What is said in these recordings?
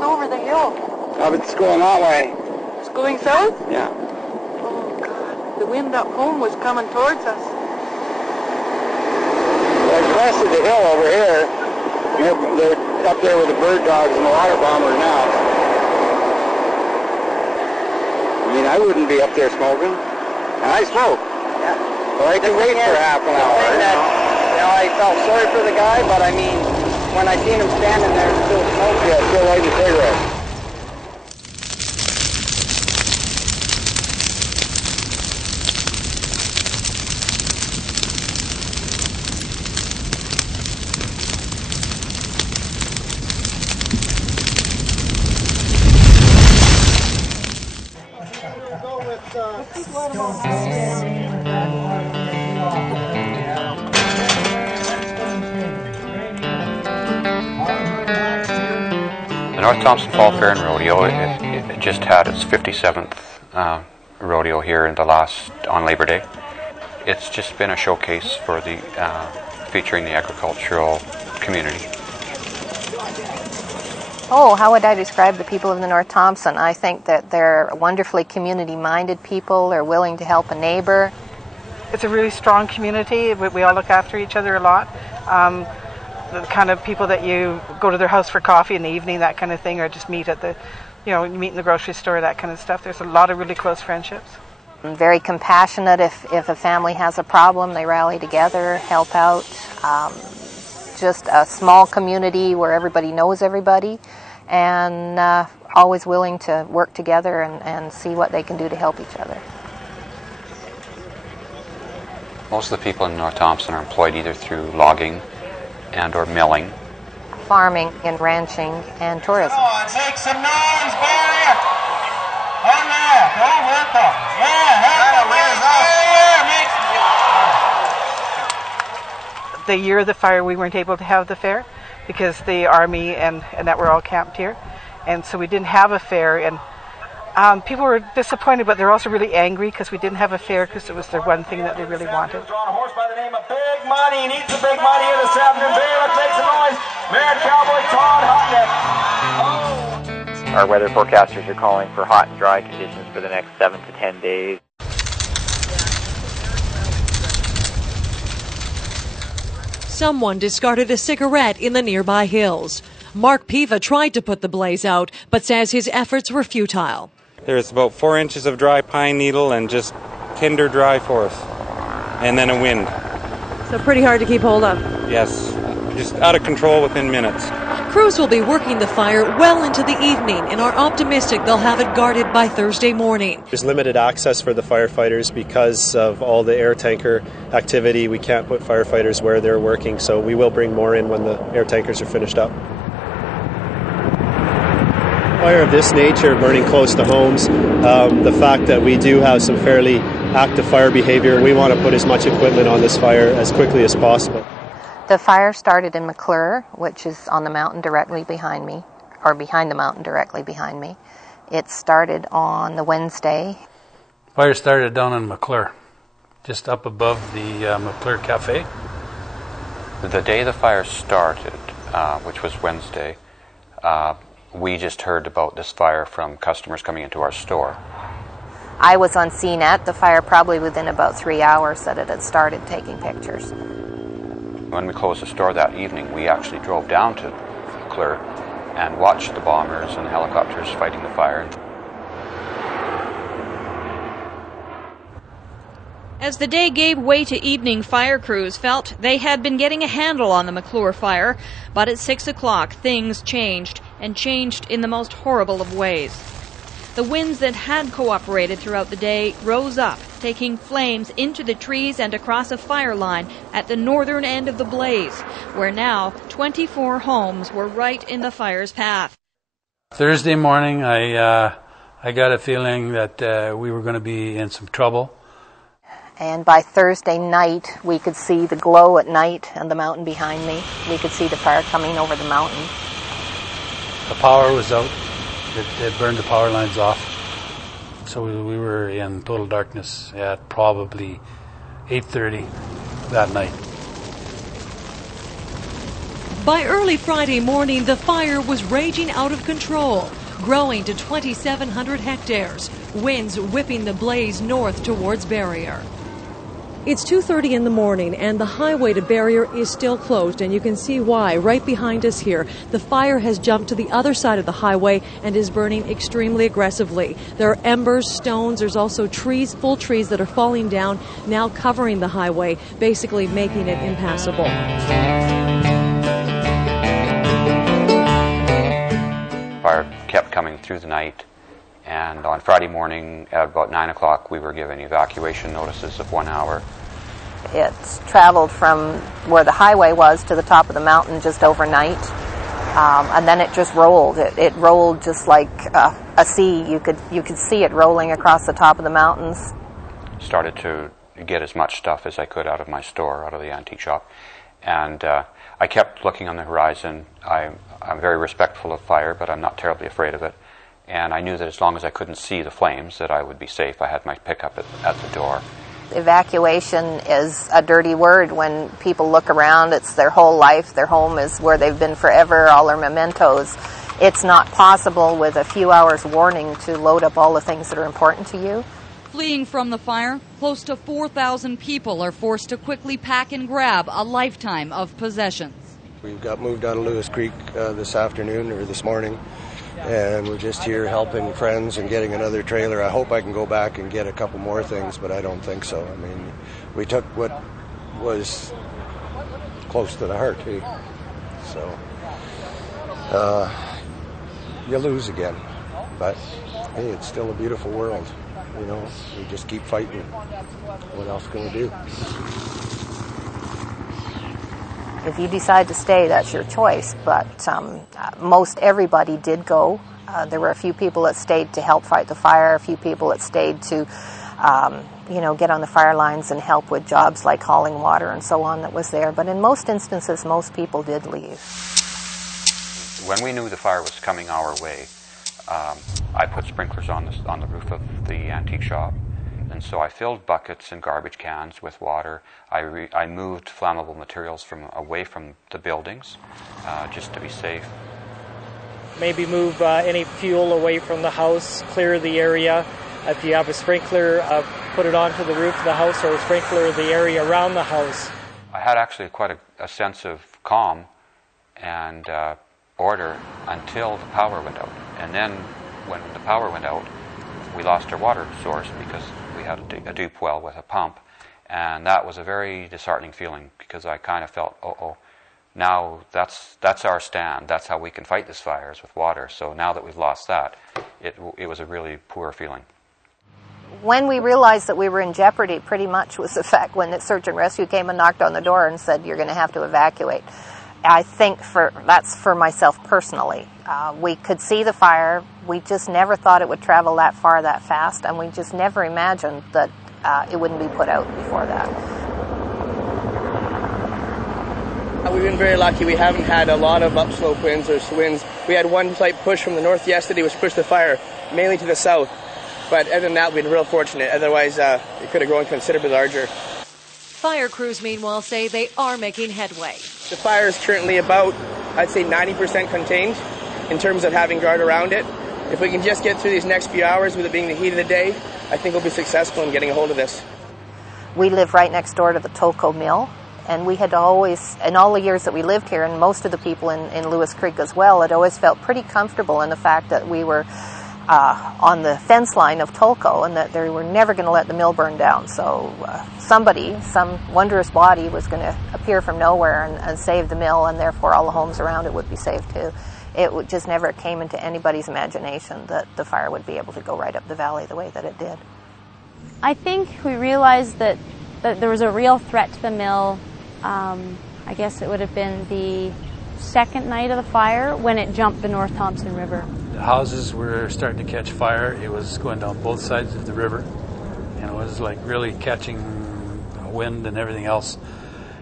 snow over the hill. Oh, it's going that way. It's going south? Yeah. Oh, God. The wind up home was coming towards us. Like the rest of the hill over here, they're up there with the bird dogs and the water bombers now. I mean, I wouldn't be up there smoking. And I smoke. Yeah. Well, I can wait for half an hour. I felt sorry for the guy, but I mean, when I seen him standing there still smoking. Yeah, still lighting a cigarette. The North Thompson Fall Fair and Rodeo, it just had its 57th rodeo here on Labor Day. It's just been a showcase for the featuring the agricultural community. Oh, how would I describe the people of the North Thompson? I think that they're wonderfully community-minded people. They're willing to help a neighbor. It's a really strong community. We all look after each other a lot. The kind of people that you go to their house for coffee in the evening, that kind of thing, or just meet at you meet in the grocery store, that kind of stuff. There's a lot of really close friendships. Very compassionate. If a family has a problem, they rally together, help out. Just a small community where everybody knows everybody, and always willing to work together and see what they can do to help each other. Most of the people in North Thompson are employed either through logging and or milling, farming and ranching, and tourism. Make some noise, Barriere! On there, go with them. Yeah, The year of the fire, we weren't able to have the fair because the Army and that were all camped here, and so we didn't have a fair. And people were disappointed, but they're also really angry because we didn't have a fair because it was the one thing that they really wanted. On a horse by the name of Big Money. He needs the big money here this afternoon. Barriere, make some noise. Mayor Cowboy Todd Hutnick. Our weather forecasters are calling for hot and dry conditions for the next 7 to 10 days. Someone discarded a cigarette in the nearby hills. Mark Piva tried to put the blaze out, but says his efforts were futile. There's about 4 inches of dry pine needle and just tinder dry forest, and then a wind. So pretty hard to keep hold of. Yes, just out of control within minutes. Crews will be working the fire well into the evening and are optimistic they'll have it guarded by Thursday morning. There's limited access for the firefighters because of all the air tanker activity. We can't put firefighters where they're working, so we will bring more in when the air tankers are finished up. Fire of this nature, burning close to homes, the fact that we do have some fairly active fire behavior, we want to put as much equipment on this fire as quickly as possible. The fire started in Mclure, which is on the mountain directly behind me, or behind the mountain directly behind me. It started on the Wednesday. Fire started down in Mclure, just up above the Mclure Cafe. The day the fire started, which was Wednesday, we just heard about this fire from customers coming into our store. I was on scene at the fire probably within about 3 hours that it had started, taking pictures. When we closed the store that evening, we actually drove down to Mclure and watched the bombers and the helicopters fighting the fire. As the day gave way to evening, fire crews felt they had been getting a handle on the Mclure fire, but at 6 o'clock things changed, and changed in the most horrible of ways. The winds that had cooperated throughout the day rose up, taking flames into the trees and across a fire line at the northern end of the blaze, where now 24 homes were right in the fire's path. Thursday morning, I got a feeling that we were going to be in some trouble. And by Thursday night, we could see the glow at night and the mountain behind me. We could see the fire coming over the mountain. The power was out. It burned the power lines off. So we were in total darkness at probably 8:30 that night. By early Friday morning, the fire was raging out of control, growing to 2,700 hectares, winds whipping the blaze north towards Barriere. It's 2:30 in the morning, and the highway to Barriere is still closed, and you can see why. Right behind us here, the fire has jumped to the other side of the highway and is burning extremely aggressively. There are embers, stones, there's also trees, full trees that are falling down, now covering the highway, basically making it impassable. Fire kept coming through the night, and on Friday morning at about 9 o'clock we were given evacuation notices of 1 hour. It's traveled from where the highway was to the top of the mountain just overnight, and then it just rolled. It rolled just like a sea. You could see it rolling across the top of the mountains. Started to get as much stuff as I could out of my store, out of the antique shop, and I kept looking on the horizon. I'm very respectful of fire, but I'm not terribly afraid of it. And I knew that as long as I couldn't see the flames, that I would be safe. I had my pickup at the door. Evacuation is a dirty word. When people look around, it's their whole life. Their home is where they've been forever, all their mementos. It's not possible with a few hours warning to load up all the things that are important to you. Fleeing from the fire, close to 4,000 people are forced to quickly pack and grab a lifetime of possessions. We got moved out of Lewis Creek this morning, and we're just here helping friends and getting another trailer. I hope I can go back and get a couple more things, but I don't think so. I mean, we took what was close to the heart, too. So, you lose again, but hey, it's still a beautiful world. You know, we just keep fighting. What else can we do? If you decide to stay, that's your choice, but most everybody did go. There were a few people that stayed to help fight the fire, a few people that stayed to, get on the fire lines and help with jobs like hauling water and so on that was there. But in most instances, most people did leave. When we knew the fire was coming our way, I put sprinklers on the roof of the antique shop. And so I filled buckets and garbage cans with water. I moved flammable materials away from the buildings, just to be safe. Maybe move any fuel away from the house, clear the area. If you have a sprinkler, put it onto the roof of the house, or sprinkler the area around the house. I had actually quite a sense of calm and order until the power went out. And then when the power went out, we lost our water source because we had a dupe well with a pump, and that was a very disheartening feeling because I kind of felt, now that's our stand. That's how we can fight this fire, is with water. So now that we've lost that, it was a really poor feeling. When we realized that we were in jeopardy, pretty much was the fact when the search and rescue came and knocked on the door and said, you're going to have to evacuate. I think that's for myself personally. We could see the fire. We just never thought it would travel that far that fast, and we just never imagined that it wouldn't be put out before that. We've been very lucky. We haven't had a lot of upslope winds or winds. We had one slight push from the north yesterday, which pushed the fire mainly to the south. But other than that, we've been real fortunate. Otherwise, it could have grown considerably larger. Fire crews, meanwhile, say they are making headway. The fire is currently about, I'd say, 90% contained in terms of having guard around it. If we can just get through these next few hours with it being the heat of the day, I think we'll be successful in getting a hold of this. We live right next door to the Tolko mill, and we had always, in all the years that we lived here, and most of the people in Lewis Creek as well, had always felt pretty comfortable in the fact that we were on the fence line of Tolko, and that they were never going to let the mill burn down. So some wondrous body was going to appear from nowhere and save the mill, and therefore all the homes around it would be saved too. It just never came into anybody's imagination that the fire would be able to go right up the valley the way that it did. I think we realized that there was a real threat to the mill. I guess it would have been the second night of the fire when it jumped the North Thompson River. The houses were starting to catch fire. It was going down both sides of the river, and it was like really catching wind and everything else.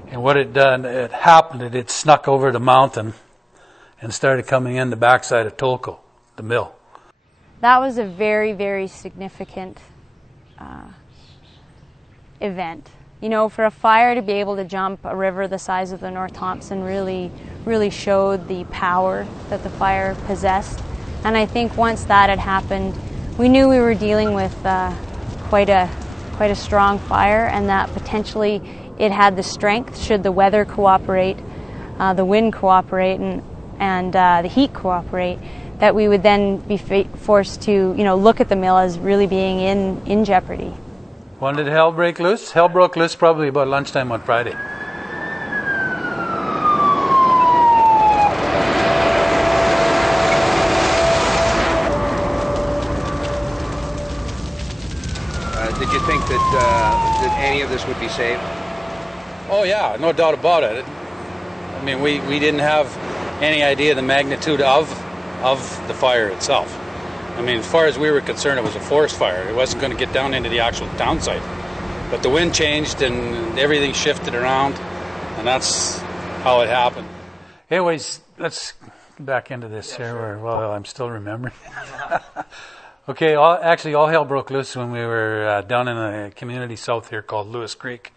And what it done, it happened, it snuck over the mountain and started coming in the backside of Tolko, the mill. That was a very, very significant event You know, for a fire to be able to jump a river the size of the North Thompson really showed the power that the fire possessed. And I think once that had happened, we knew we were dealing with quite a strong fire, and that potentially it had the strength, should the weather cooperate, the wind cooperate, and the heat cooperate, that we would then be forced to, look at the mill as really being in jeopardy. When did hell break loose? Hell broke loose probably about lunchtime on Friday. Did you think that any of this would be saved? Oh yeah, no doubt about it. I mean, we didn't have any idea the magnitude of the fire itself. I mean, as far as we were concerned, it was a forest fire. It wasn't going to get down into the actual town site. But the wind changed and everything shifted around, and that's how it happened. Anyways, let's get back into this here. Well, I'm still remembering. Okay, all hell broke loose when we were down in a community south here called Lewis Creek.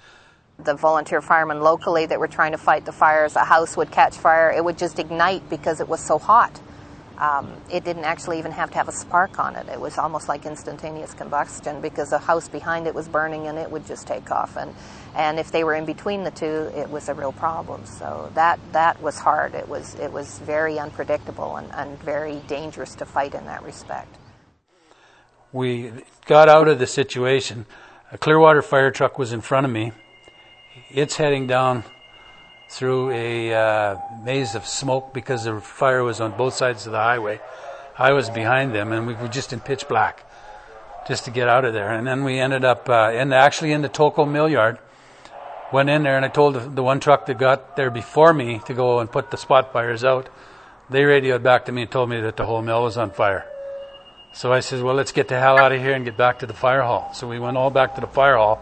The volunteer firemen locally that were trying to fight the fires, a house would catch fire, it would just ignite because it was so hot. It didn't actually even have to have a spark on it. It was almost like instantaneous combustion because the house behind it was burning and it would just take off. And if they were in between the two, it was a real problem. So that was hard. It was very unpredictable and very dangerous to fight in that respect. We got out of the situation. A Clearwater fire truck was in front of me. It's heading down through a maze of smoke because the fire was on both sides of the highway. I was behind them, and we were just in pitch black just to get out of there. And then we ended up in the Toko mill yard. Went in there, and I told the one truck that got there before me to go and put the spot fires out. They radioed back to me and told me that the whole mill was on fire. So I said, well, let's get the hell out of here and get back to the fire hall. So we went all back to the fire hall,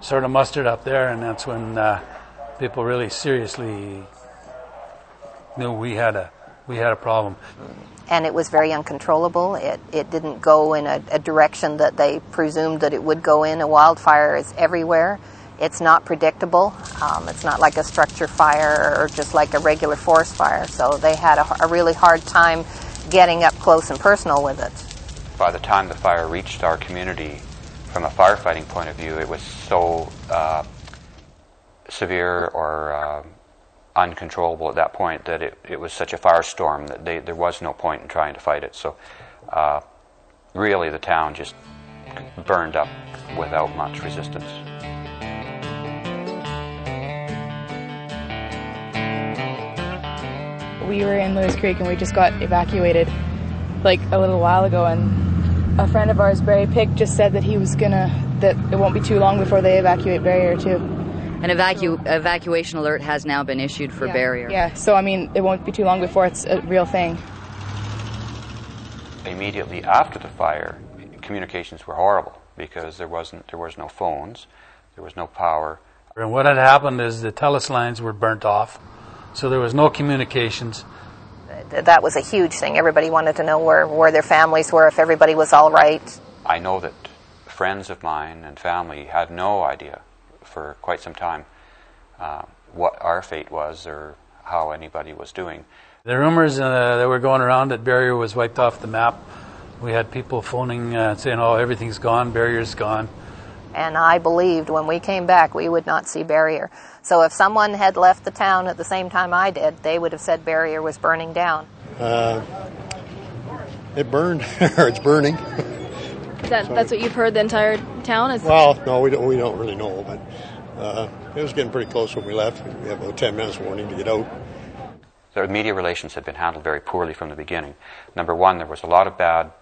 sort of mustered up there, and that's when people really seriously knew we had a problem. And it was very uncontrollable. It didn't go in a direction that they presumed that it would go in. A wildfire is everywhere. It's not predictable. It's not like a structure fire or just like a regular forest fire. So they had a really hard time getting up close and personal with it. By the time the fire reached our community, from a firefighting point of view, it was so severe or uncontrollable at that point that it was such a firestorm that there was no point in trying to fight it. So really the town just burned up without much resistance. We were in Lewis Creek and we just got evacuated like a little while ago, and a friend of ours, Barry Pick, just said that that it won't be too long before they evacuate Barriere too. An evacuation alert has now been issued for Barriere. Yeah, so I mean, it won't be too long before it's a real thing. Immediately after the fire, communications were horrible because there was no phones, there was no power. And what had happened is the TELUS lines were burnt off, so there was no communications. That was a huge thing. Everybody wanted to know where their families were, if everybody was all right. I know that friends of mine and family had no idea for quite some time what our fate was or how anybody was doing. The rumors that were going around that Barriere was wiped off the map, we had people phoning saying, oh, everything's gone, Barriere's gone. And I believed when we came back we would not see Barriere. So if someone had left the town at the same time I did, they would have said Barriere was burning down. It burned, or it's burning. That's what you've heard the entire town is? Well, no, we don't really know, but it was getting pretty close when we left. We had about 10 minutes warning to get out. The media relations had been handled very poorly from the beginning. Number one, there was a lot of bad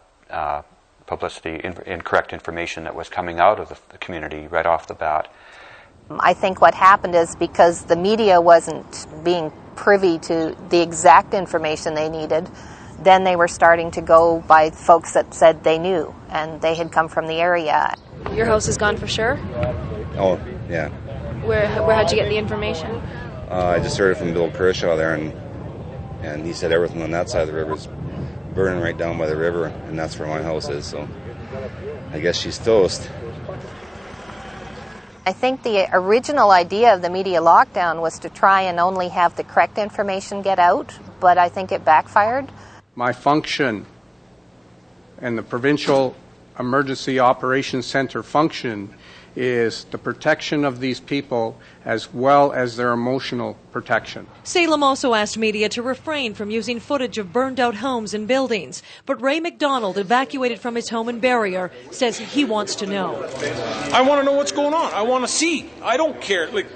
publicity, incorrect information that was coming out of the community right off the bat. I think what happened is because the media wasn't being privy to the exact information they needed, then they were starting to go by folks that said they knew, and they had come from the area. Your house is gone for sure? Oh, yeah. Where how'd you get the information? I just heard it from Bill Kershaw there, and he said everything on that side of the river is burning right down by the river, and that's where my house is, so I guess she's toast. I think the original idea of the media lockdown was to try and only have the correct information get out, but I think it backfired. My function and the Provincial Emergency Operations Center function is the protection of these people as well as their emotional protection. Salem also asked media to refrain from using footage of burned out homes and buildings, but Ray McDonald, evacuated from his home in Barriere, says he wants to know. I want to know what's going on. I want to see. I don't care. Like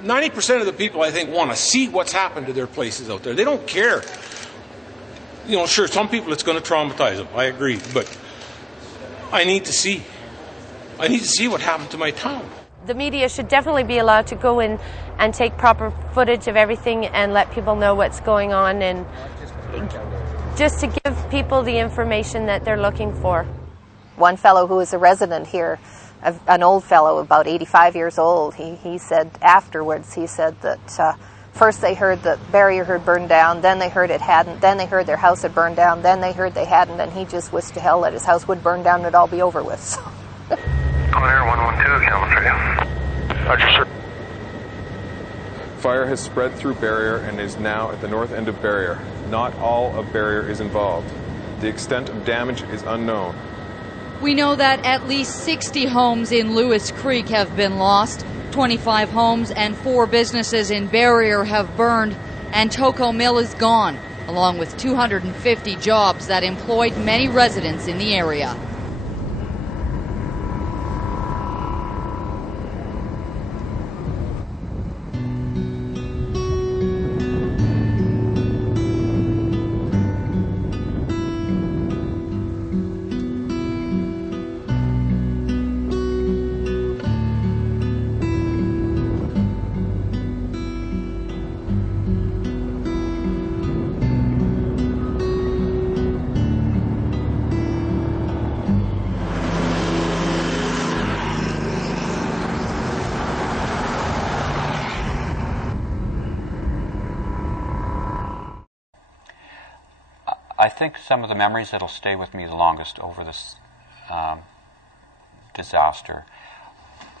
90% of the people, I think, want to see what's happened to their places out there. They don't care. You know, sure, some people it's going to traumatize them. I agree, but I need to see. I need to see what happened to my town. The media should definitely be allowed to go in and take proper footage of everything and let people know what's going on, and just to give people the information that they're looking for. One fellow who was a resident here, an old fellow, about 85 years old, he said afterwards, he said that first they heard that Barriere had burned down, then they heard it hadn't, then they heard their house had burned down, then they heard they hadn't, and he just wished to hell that his house would burn down and it'd all be over with. So. Clear 112, Calamity. Roger, sir. Fire has spread through Barriere and is now at the north end of Barriere. Not all of Barriere is involved. The extent of damage is unknown. We know that at least 60 homes in Lewis Creek have been lost. 25 homes and 4 businesses in Barriere have burned, and Toco Mill is gone, along with 250 jobs that employed many residents in the area. I think some of the memories that'll stay with me the longest over this disaster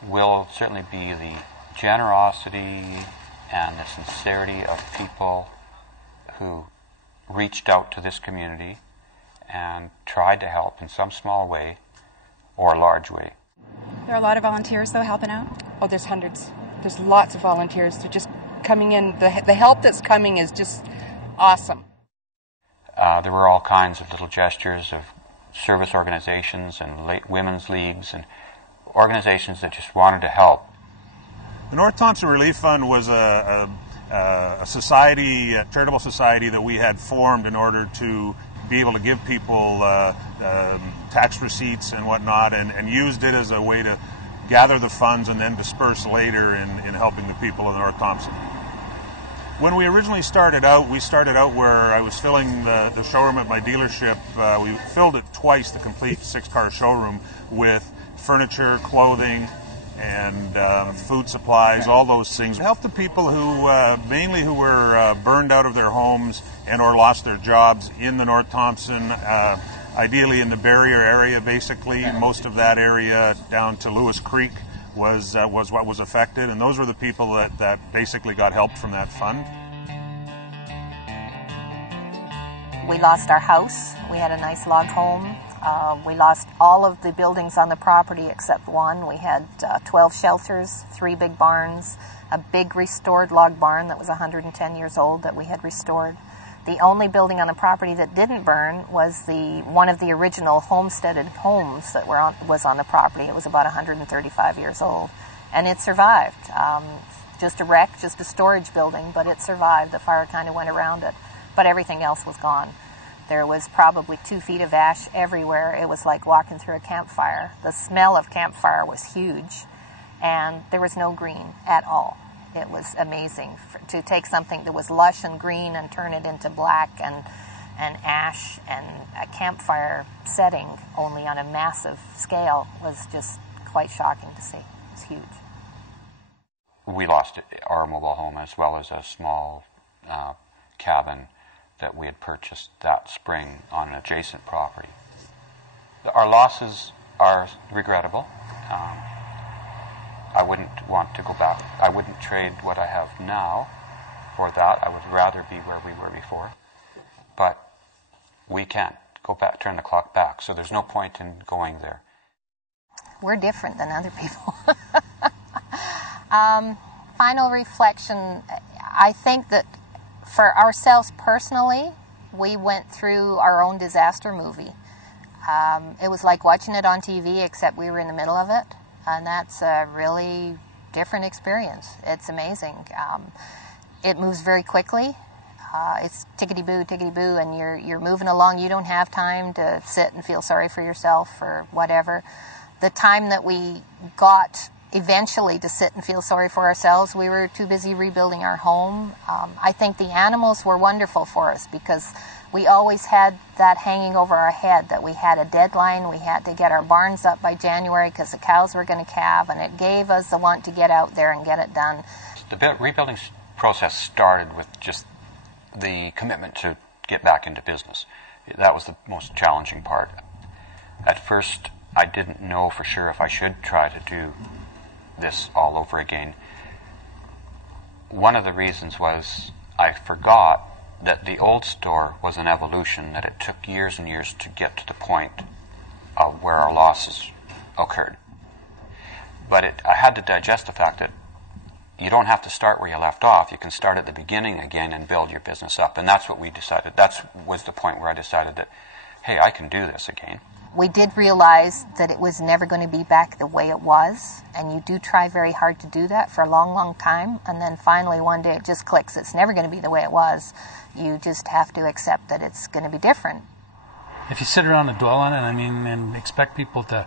will certainly be the generosity and the sincerity of people who reached out to this community and tried to help in some small way or large way. There are a lot of volunteers, though, helping out? Oh, there's hundreds. There's lots of volunteers. They're just coming in. The help that's coming is just awesome. There were all kinds of little gestures of service organizations and women's leagues and organizations that just wanted to help. The North Thompson Relief Fund was a society, a charitable society that we had formed in order to be able to give people tax receipts and whatnot, and used it as a way to gather the funds and then disperse later in helping the people of the North Thompson. When we originally started out, where I was filling the showroom at my dealership. We filled it twice, the complete 6-car showroom, with furniture, clothing, and food supplies, all those things. Helped the people who, mainly who were burned out of their homes and or lost their jobs in the North Thompson, ideally in the Barriere area, basically. Most of that area down to Lewis Creek was what was affected, and those were the people that basically got help from that fund. We lost our house. We had a nice log home. We lost all of the buildings on the property except one. We had 12 shelters, 3 big barns, a big restored log barn that was 110 years old that we had restored. The only building on the property that didn't burn was one of the original homesteaded homes that was on the property. It was about 135 years old, and it survived. Just a wreck, just a storage building, but it survived. The fire kind of went around it, but everything else was gone. There was probably 2 feet of ash everywhere. It was like walking through a campfire. The smell of campfire was huge, and there was no green at all. It was amazing to take something that was lush and green and turn it into black and ash, and a campfire setting only on a massive scale was just quite shocking to see. It was huge. We lost our mobile home as well as a small cabin that we had purchased that spring on an adjacent property. Our losses are regrettable. I wouldn't want to go back. I wouldn't trade what I have now for that. I would rather be where we were before. But we can't go back, turn the clock back, so there's no point in going there. We're different than other people. Final reflection, I think that for ourselves personally, we went through our own disaster movie. It was like watching it on TV, except we were in the middle of it, and that's a really different experience. It's amazing. It moves very quickly. It's tickety-boo, and you're moving along. You don't have time to sit and feel sorry for yourself or whatever. The time that we got eventually to sit and feel sorry for ourselves, we were too busy rebuilding our home. I think the animals were wonderful for us because we always had that hanging over our head that we had a deadline. We had to get our barns up by January because the cows were going to calve, and it gave us the want to get out there and get it done. The rebuilding process started with just the commitment to get back into business. That was the most challenging part. At first, I didn't know for sure if I should try to do this all over again. One of the reasons was I forgot that the old store was an evolution, that it took years and years to get to the point of where our losses occurred. But I had to digest the fact that you don't have to start where you left off. You can start at the beginning again and build your business up. And that's what we decided. That was the point where I decided that, hey, I can do this again. We did realize that it was never going to be back the way it was, and you do try very hard to do that for a long, long time, and then finally one day it just clicks. It's never going to be the way it was. You just have to accept that it's going to be different. If you sit around and dwell on it, and expect people to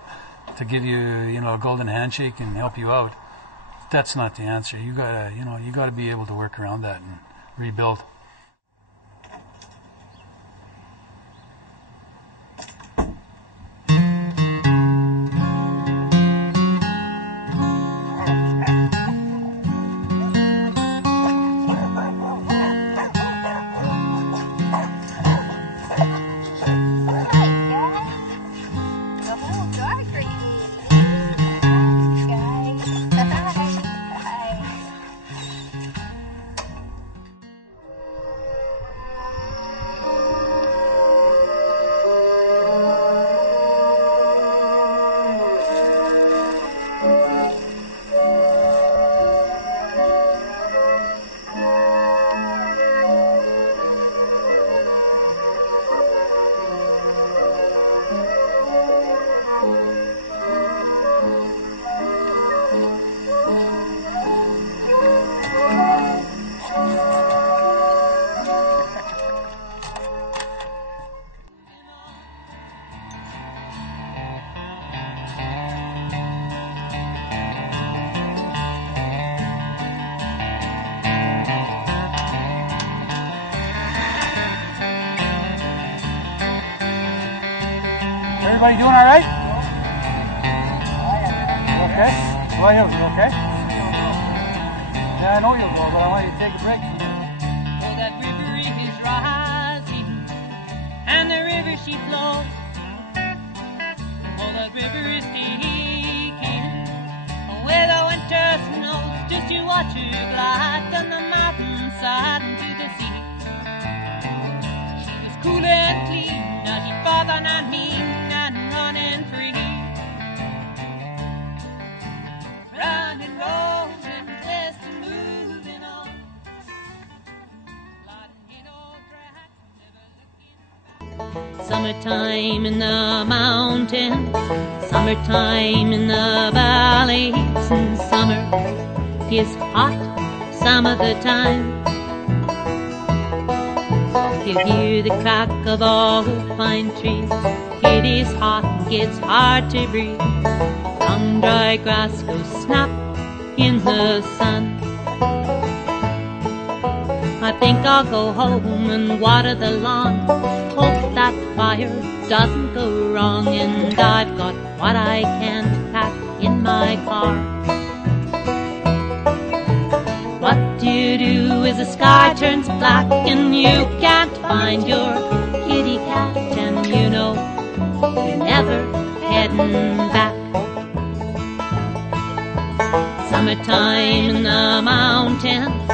give you, a golden handshake and help you out, that's not the answer. You gotta be able to work around that and rebuild. Everybody doing all right? Okay. Well, you'll be okay. Yeah, I know you'll go, but I want you to take a break. Oh, that river is rising, and the river she flows. Oh, that river is taking away the winter snows. Just you watch her glide down the mountainside into the sea. She was cool and clean, now she's farther than me. Running free, running, rolling, just moving on. Summertime in the mountains, summertime in the valleys, and summer is hot some of the time. You hear the crack of all the pine trees. It is hot and gets hard to breathe. Long dry grass goes snap in the sun. I think I'll go home and water the lawn. Hope that fire doesn't go wrong, and I've got what I can pack in my car. What you do is the sky turns black and you can't find your kitty cat, and you know you're never heading back. Summertime in the mountains,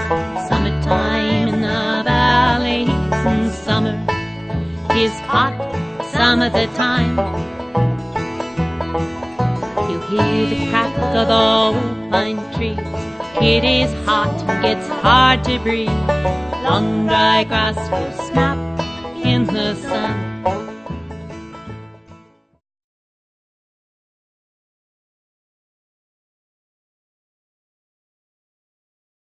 summertime in the valleys, and summer is hot some of the time. You hear the crack of the old pine trees. It is hot and gets hard to breathe. Long dry grass will snap in the sun.